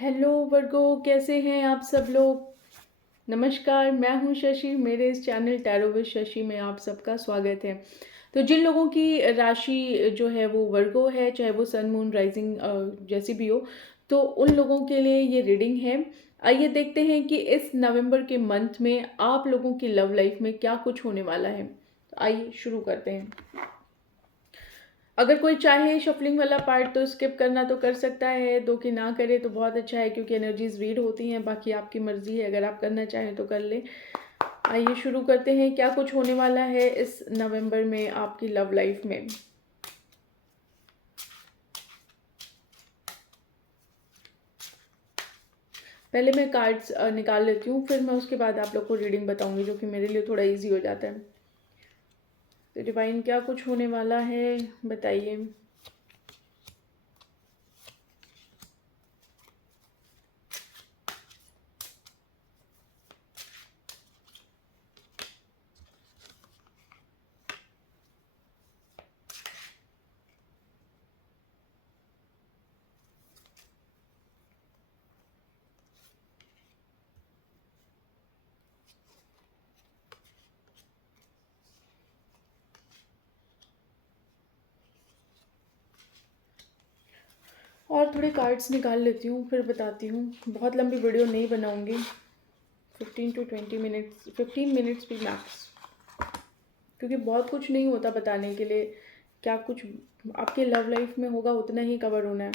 Hello वर्गो, कैसे हैं आप सब लोग। नमस्कार, मैं हूं शशि। मेरे इस चैनल टैरो विद शशि में आप सबका स्वागत है। तो जिन लोगों की राशि जो है वो वर्गो है, चाहे वो सन मून राइजिंग जैसी भी हो, तो उन लोगों के लिए ये रीडिंग है। आइए देखते हैं कि इस नवंबर के मंथ में आप लोगों की लव लाइफ में क्या कुछ होने वाला है। तो आइए शुरू करते हैं। अगर कोई चाहे शफलिंग वाला पार्ट तो स्किप करना तो कर सकता है, दो कि ना करे तो बहुत अच्छा है, क्योंकि एनर्जीज रीड होती हैं। बाकी आपकी मर्जी है, अगर आप करना चाहें तो कर ले। आइए शुरू करते हैं, क्या कुछ होने वाला है इस नवंबर में आपकी लव लाइफ में। पहले मैं कार्ड्स निकाल लेती हूँ, फिर मैं उसके बाद आप लोग को रीडिंग बताऊंगी, जो कि मेरे लिए थोड़ा इजी हो जाता है। तो डिवाइन, क्या कुछ होने वाला है बताइए। और थोड़े कार्ड्स निकाल लेती हूँ, फिर बताती हूँ। बहुत लंबी वीडियो नहीं बनाऊंगी, 15 to 20 मिनट्स, 15 मिनट्स भी मैक्स, क्योंकि बहुत कुछ नहीं होता बताने के लिए। क्या कुछ आपके लव लाइफ में होगा उतना ही कवर होना है।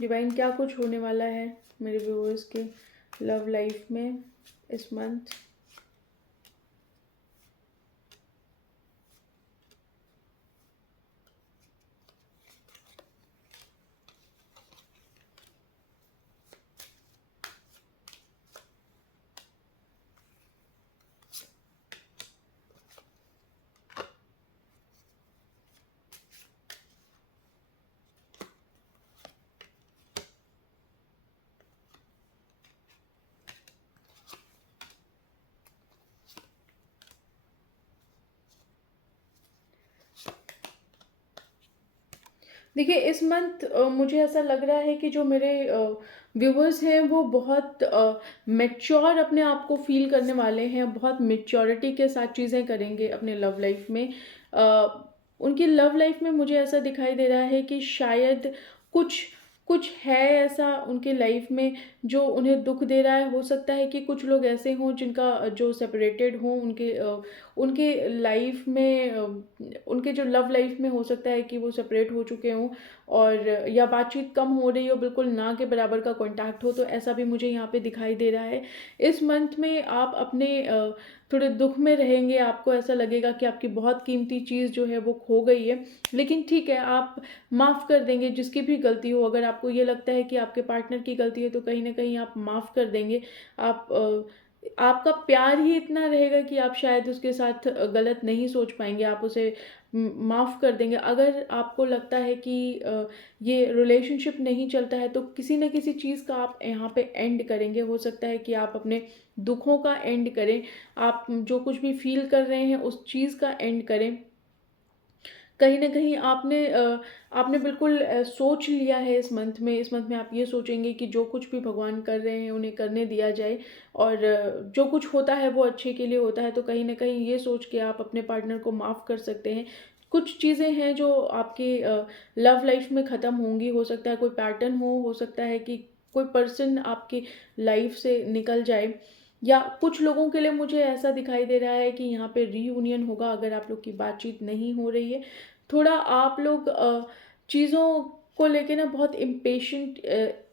डिवाइन, क्या कुछ होने वाला है मेरे व्यूअर्स के लव लाइफ में इस मंथ। देखिए, इस मंथ मुझे ऐसा लग रहा है कि जो मेरे व्यूवर्स हैं वो बहुत मैच्योर अपने आप को फील करने वाले हैं, बहुत मैच्योरिटी के साथ चीज़ें करेंगे अपने लव लाइफ में। उनकी लव लाइफ में मुझे ऐसा दिखाई दे रहा है कि शायद कुछ कुछ है ऐसा उनके लाइफ में जो उन्हें दुख दे रहा है। हो सकता है कि कुछ लोग ऐसे हों जिनका जो सेपरेटेड हों, उनके लाइफ में उनके जो लव लाइफ में हो सकता है कि वो सेपरेट हो चुके हों, और या बातचीत कम हो रही हो, बिल्कुल ना के बराबर का कांटेक्ट हो। तो ऐसा भी मुझे यहाँ पे दिखाई दे रहा है। इस मंथ में आप अपने थोड़े दुख में रहेंगे। आपको ऐसा लगेगा कि आपकी बहुत कीमती चीज़ जो है वो खो गई है, लेकिन ठीक है, आप माफ़ कर देंगे जिसकी भी गलती हो। अगर आपको ये लगता है कि आपके पार्टनर की गलती है तो कहीं ना कहीं आप माफ़ कर देंगे। आप आपका प्यार ही इतना रहेगा कि आप शायद उसके साथ गलत नहीं सोच पाएंगे, आप उसे माफ़ कर देंगे। अगर आपको लगता है कि ये रिलेशनशिप नहीं चलता है तो किसी न किसी चीज़ का आप यहाँ पे एंड करेंगे। हो सकता है कि आप अपने दुखों का एंड करें, आप जो कुछ भी फील कर रहे हैं उस चीज़ का एंड करें। कहीं न कहीं आपने बिल्कुल सोच लिया है इस मंथ में। इस मंथ में आप ये सोचेंगे कि जो कुछ भी भगवान कर रहे हैं उन्हें करने दिया जाए, और जो कुछ होता है वो अच्छे के लिए होता है। तो कहीं न कहीं ये सोच के आप अपने पार्टनर को माफ़ कर सकते हैं। कुछ चीज़ें हैं जो आपके लव लाइफ में ख़त्म होंगी। हो सकता है कोई पैटर्न हो सकता है कि कोई पर्सन आपकी लाइफ से निकल जाए, या कुछ लोगों के लिए मुझे ऐसा दिखाई दे रहा है कि यहाँ पे रीयूनियन होगा। अगर आप लोग की बातचीत नहीं हो रही है, थोड़ा आप लोग चीज़ों को लेके ना बहुत इम्पेशेंट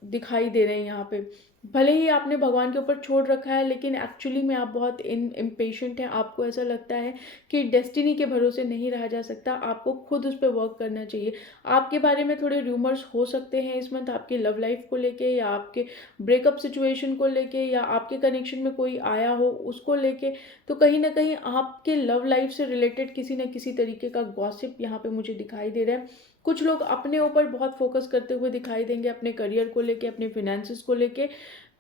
दिखाई दे रहे हैं यहाँ पे। भले ही आपने भगवान के ऊपर छोड़ रखा है, लेकिन एक्चुअली में आप बहुत इम्पेशेंट हैं। आपको ऐसा लगता है कि डेस्टिनी के भरोसे नहीं रहा जा सकता, आपको खुद उस पर वर्क करना चाहिए। आपके बारे में थोड़े रूमर्स हो सकते हैं इस मंथ, आपकी लव लाइफ को लेके, या आपके ब्रेकअप सिचुएशन को लेके, या आपके कनेक्शन में कोई आया हो उसको लेके। तो कहीं ना कहीं आपके लव लाइफ से रिलेटेड किसी न किसी तरीके का गॉसिप यहाँ पे मुझे दिखाई दे रहा है। कुछ लोग अपने ऊपर बहुत फोकस करते हुए दिखाई देंगे, अपने करियर को लेके, अपने फिनेंसेस को लेके।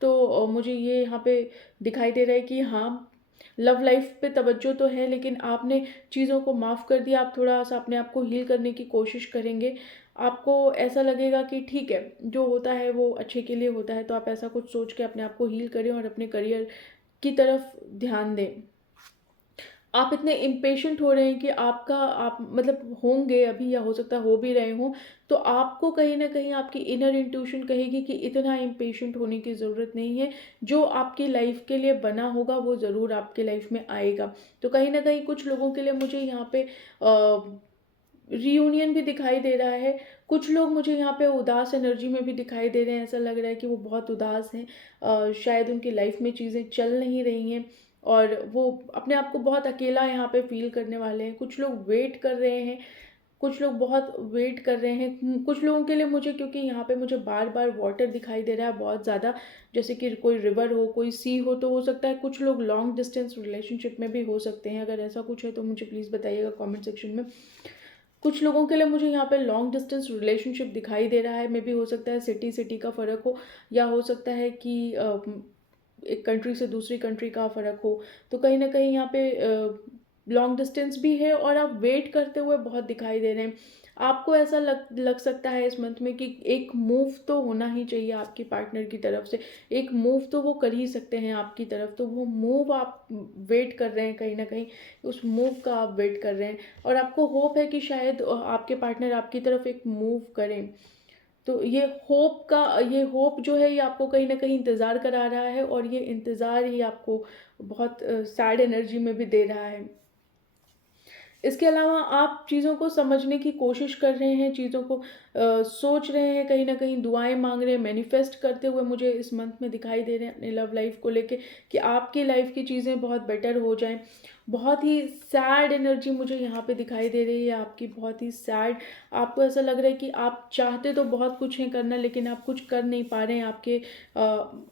तो मुझे ये यहाँ पे दिखाई दे रहा है कि हाँ, लव लाइफ पे तवज्जो तो है, लेकिन आपने चीज़ों को माफ़ कर दिया। आप थोड़ा सा अपने आप को हील करने की कोशिश करेंगे। आपको ऐसा लगेगा कि ठीक है, जो होता है वो अच्छे के लिए होता है, तो आप ऐसा कुछ सोच के अपने आप को हील करें और अपने करियर की तरफ ध्यान दें। आप इतने इम्पेशेंट हो रहे हैं कि आप मतलब होंगे अभी, या हो सकता है हो भी रहे हों, तो आपको कहीं न कहीं आपकी इनर इंट्यूशन कहेगी कि इतना इम्पेशेंट होने की ज़रूरत नहीं है। जो आपकी लाइफ़ के लिए बना होगा वो ज़रूर आपकी लाइफ़ में आएगा। तो कहीं न कहीं कुछ लोगों के लिए मुझे यहाँ पे रियूनियन भी दिखाई दे रहा है। कुछ लोग मुझे यहाँ पे उदास एनर्जी में भी दिखाई दे रहे हैं, ऐसा लग रहा है कि वो बहुत उदास हैं। शायद उनकी लाइफ़ में चीज़ें चल नहीं रही हैं और वो अपने आप को बहुत अकेला यहाँ पे फ़ील करने वाले हैं। कुछ लोग वेट कर रहे हैं, कुछ लोग बहुत वेट कर रहे हैं। कुछ लोगों के लिए मुझे, क्योंकि यहाँ पे मुझे बार-बार वाटर दिखाई दे रहा है बहुत ज़्यादा, जैसे कि कोई रिवर हो, कोई सी हो, तो हो सकता है कुछ लोग लॉन्ग डिस्टेंस रिलेशनशिप में भी हो सकते हैं। अगर ऐसा कुछ है तो मुझे प्लीज़ बताइएगा कमेंट सेक्शन में। कुछ लोगों के लिए मुझे यहाँ पे लॉन्ग डिस्टेंस रिलेशनशिप दिखाई दे रहा है। मे बी हो सकता है सिटी सिटी का फ़र्क हो, या हो सकता है कि एक कंट्री से दूसरी कंट्री का फ़र्क हो। तो कहीं न कहीं यहाँ पे लॉन्ग डिस्टेंस भी है और आप वेट करते हुए बहुत दिखाई दे रहे हैं। आपको ऐसा लग लग सकता है इस मंथ में कि एक मूव तो होना ही चाहिए आपकी पार्टनर की तरफ से। एक मूव तो वो कर ही सकते हैं आपकी तरफ, तो वो मूव आप वेट कर रहे हैं कहीं न कहीं, उस मूव का आप वेट कर रहे हैं और आपको होप है कि शायद आपके पार्टनर आपकी तरफ एक मूव करें। तो ये होप जो है ये आपको कहीं न कहीं इंतज़ार करा रहा है और ये इंतज़ार ही आपको बहुत सैड एनर्जी में भी दे रहा है। इसके अलावा आप चीज़ों को समझने की कोशिश कर रहे हैं, चीज़ों को सोच रहे हैं, कहीं न कहीं दुआएँ माँग रहे हैं, मैनिफेस्ट करते हुए मुझे इस मंथ में दिखाई दे रहे हैं अपनी लव लाइफ़ को लेके, कि आपकी लाइफ़ की चीज़ें बहुत बेटर हो जाएँ। बहुत ही सैड एनर्जी मुझे यहाँ पे दिखाई दे रही है आपकी, बहुत ही सैड। आपको ऐसा लग रहा है कि आप चाहते तो बहुत कुछ है करना, लेकिन आप कुछ कर नहीं पा रहे हैं।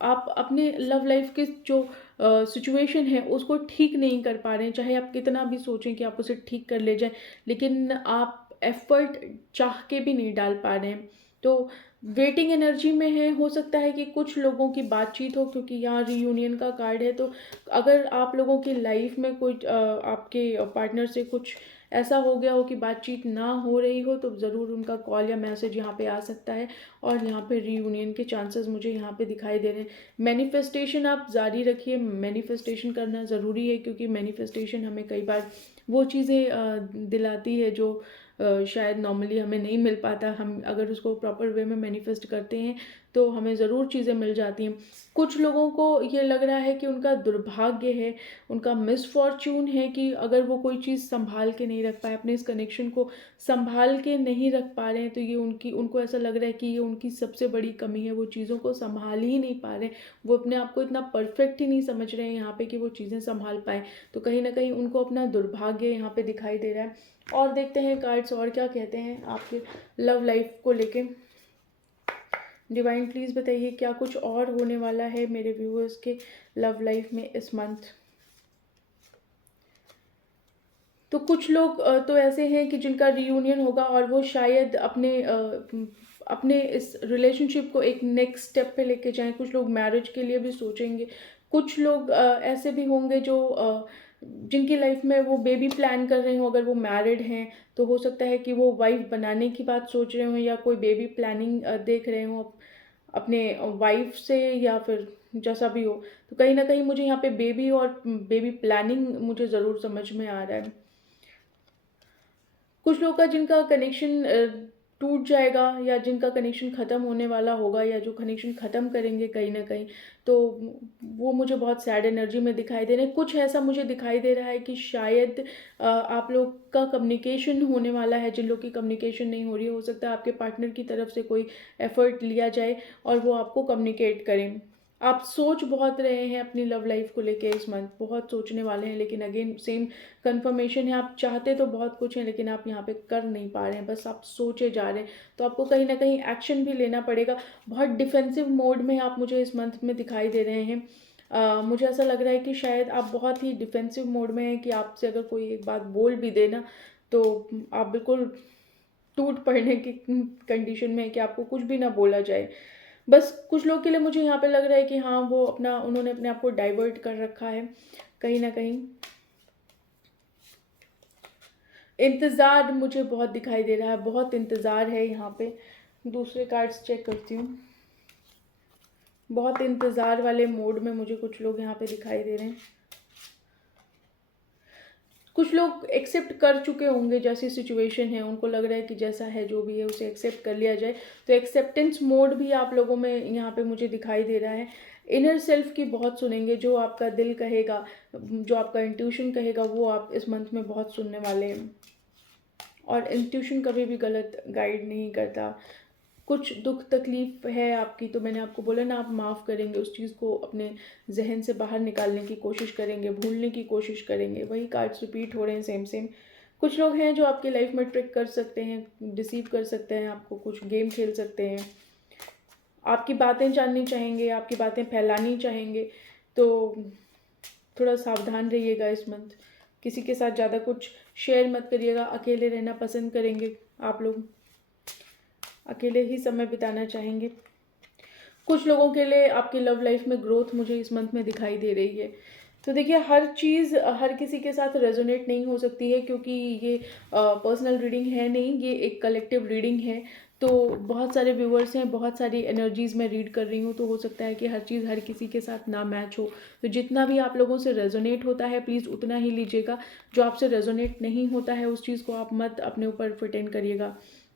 आप अपनी लव लाइफ़ की जो सिचुएशन है उसको ठीक नहीं कर पा रहे हैं, चाहे आप कितना भी सोचें कि आप उसे ठीक कर ले जाएँ, लेकिन आप एफ़र्ट चाह के भी नहीं डाल पा रहे हैं। तो वेटिंग एनर्जी में है, हो सकता है कि कुछ लोगों की बातचीत हो, क्योंकि यहाँ रियूनियन का कार्ड है, तो अगर आप लोगों की लाइफ़ में कोई आपके पार्टनर से कुछ ऐसा हो गया हो कि बातचीत ना हो रही हो, तो ज़रूर उनका कॉल या मैसेज यहाँ पे आ सकता है और यहाँ पे रियूनियन के चांसेस मुझे यहाँ पे दिखाई दे रहे हैं। मैनिफेस्टेशन आप जारी रखिए, मैनिफेस्टेशन करना ज़रूरी है, क्योंकि मैनिफेस्टेशन हमें कई बार वो चीज़ें दिलाती है जो शायद नॉर्मली हमें नहीं मिल पाता। हम अगर उसको प्रॉपर वे में मैनिफेस्ट करते हैं तो हमें ज़रूर चीज़ें मिल जाती हैं। कुछ लोगों को ये लग रहा है कि उनका दुर्भाग्य है, उनका मिसफॉर्च्यून है कि अगर वो कोई चीज़ सँभाल के नहीं रख पाए, अपने इस कनेक्शन को सँभाल के नहीं रख पा रहे हैं, तो ये उनको ऐसा लग रहा है कि ये उनकी सबसे बड़ी कमी है, वो चीज़ों को सँभाल ही नहीं पा रहे हैं। वो अपने आप को इतना परफेक्ट ही नहीं समझ रहे हैं यहाँ पे कि वो चीज़ें सँभाल पाएँ। तो कहीं न कहीं उनको अपना दुर्भाग्य यहाँ पे दिखाई दे रहा है। और देखते हैं कार्ड्स और क्या कहते हैं आपके लव लाइफ़ को लेके। डिवाइन प्लीज़ बताइए क्या कुछ और होने वाला है मेरे व्यूअर्स के लव लाइफ में इस मंथ। तो कुछ लोग तो ऐसे हैं कि जिनका रियूनियन होगा और वो शायद अपने इस रिलेशनशिप को एक नेक्स्ट स्टेप पे लेके जाएं। कुछ लोग मैरिज के लिए भी सोचेंगे। कुछ लोग ऐसे भी होंगे जो जिनकी लाइफ में वो बेबी प्लान कर रहे हो, अगर वो मैरिड हैं तो हो सकता है कि वो वाइफ बनाने की बात सोच रहे हो या कोई बेबी प्लानिंग देख रहे हो अपने वाइफ से, या फिर जैसा भी हो। तो कहीं ना कहीं मुझे यहाँ पे बेबी और बेबी प्लानिंग मुझे ज़रूर समझ में आ रहा है। कुछ लोग का जिनका कनेक्शन टूट जाएगा या जिनका कनेक्शन ख़त्म होने वाला होगा, या जो कनेक्शन ख़त्म करेंगे कहीं ना कहीं, तो वो मुझे बहुत सैड एनर्जी में दिखाई दे रहे हैं। कुछ ऐसा मुझे दिखाई दे रहा है कि शायद आप लोग का कम्युनिकेशन होने वाला है। जिन लोग की कम्युनिकेशन नहीं हो रही है, हो सकता है आपके पार्टनर की तरफ से कोई एफर्ट लिया जाए और वो आपको कम्युनिकेट करें। आप सोच बहुत रहे हैं अपनी लव लाइफ को लेके इस मंथ, बहुत सोचने वाले हैं, लेकिन अगेन सेम कंफर्मेशन है, आप चाहते तो बहुत कुछ है लेकिन आप यहाँ पे कर नहीं पा रहे हैं, बस आप सोचे जा रहे हैं। तो आपको कहीं ना कहीं एक्शन भी लेना पड़ेगा। बहुत डिफेंसिव मोड में आप मुझे इस मंथ में दिखाई दे रहे हैं। मुझे ऐसा लग रहा है कि शायद आप बहुत ही डिफेंसिव मोड में हैं कि आपसे अगर कोई एक बात बोल भी देना तो आप बिल्कुल टूट पड़ने की कंडीशन में है कि आपको कुछ भी ना बोला जाए। बस कुछ लोग के लिए मुझे यहाँ पे लग रहा है कि हाँ, वो उन्होंने अपने आप को डाइवर्ट कर रखा है कहीं ना कहीं। इंतज़ार मुझे बहुत दिखाई दे रहा है, बहुत इंतज़ार है यहाँ पे। दूसरे कार्ड्स चेक करती हूँ। बहुत इंतज़ार वाले मोड में मुझे कुछ लोग यहाँ पे दिखाई दे रहे हैं। कुछ लोग एक्सेप्ट कर चुके होंगे जैसी सिचुएशन है, उनको लग रहा है कि जैसा है जो भी है उसे एक्सेप्ट कर लिया जाए। तो एक्सेप्टेंस मोड भी आप लोगों में यहाँ पे मुझे दिखाई दे रहा है। इनर सेल्फ की बहुत सुनेंगे, जो आपका दिल कहेगा, जो आपका इंट्यूशन कहेगा, वो आप इस मंथ में बहुत सुनने वाले हैं। और इंट्यूशन कभी भी गलत गाइड नहीं करता। कुछ दुख तकलीफ है आपकी, तो मैंने आपको बोला ना, आप माफ़ करेंगे, उस चीज़ को अपने जहन से बाहर निकालने की कोशिश करेंगे, भूलने की कोशिश करेंगे। वही कार्ड्स रिपीट हो रहे हैं सेम सेम। कुछ लोग हैं जो आपकी लाइफ में ट्रिक कर सकते हैं, डिसीव कर सकते हैं आपको, कुछ गेम खेल सकते हैं, आपकी बातें जाननी चाहेंगे, आपकी बातें फैलानी चाहेंगे। तो थोड़ा सावधान रहिएगा इस मंथ। किसी के साथ ज़्यादा कुछ शेयर मत करिएगा। अकेले रहना पसंद करेंगे आप लोग, अकेले ही समय बिताना चाहेंगे। कुछ लोगों के लिए आपकी लव लाइफ में ग्रोथ मुझे इस मंथ में दिखाई दे रही है। तो देखिए, हर चीज़ हर किसी के साथ रेजोनेट नहीं हो सकती है, क्योंकि ये पर्सनल रीडिंग है नहीं, ये एक कलेक्टिव रीडिंग है। तो बहुत सारे व्यूअर्स हैं, बहुत सारी एनर्जीज़ मैं रीड कर रही हूँ, तो हो सकता है कि हर चीज़ हर किसी के साथ ना मैच हो। तो जितना भी आप लोगों से रेजोनेट होता है, प्लीज़ उतना ही लीजिएगा। जो आपसे रेजोनेट नहीं होता है, उस चीज़ को आप मत अपने ऊपर फिट इन करिएगा।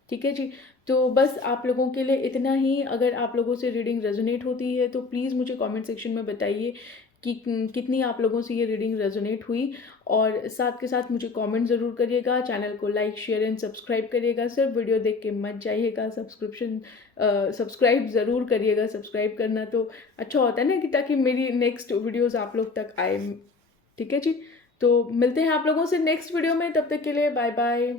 ठीक है जी। तो बस आप लोगों के लिए इतना ही। अगर आप लोगों से रीडिंग रेजोनेट होती है तो प्लीज़ मुझे कमेंट सेक्शन में बताइए कि कितनी आप लोगों से ये रीडिंग रेजोनेट हुई। और साथ के साथ मुझे कमेंट ज़रूर करिएगा, चैनल को लाइक शेयर एंड सब्सक्राइब करिएगा। सिर्फ वीडियो देख के मत जाइएगा, सब्सक्राइब ज़रूर करिएगा। सब्सक्राइब करना तो अच्छा होता है ना, कि ताकि मेरी नेक्स्ट वीडियोज़ आप लोग तक आए। ठीक है जी। तो मिलते हैं आप लोगों से नेक्स्ट वीडियो में, तब तक के लिए बाय बाय।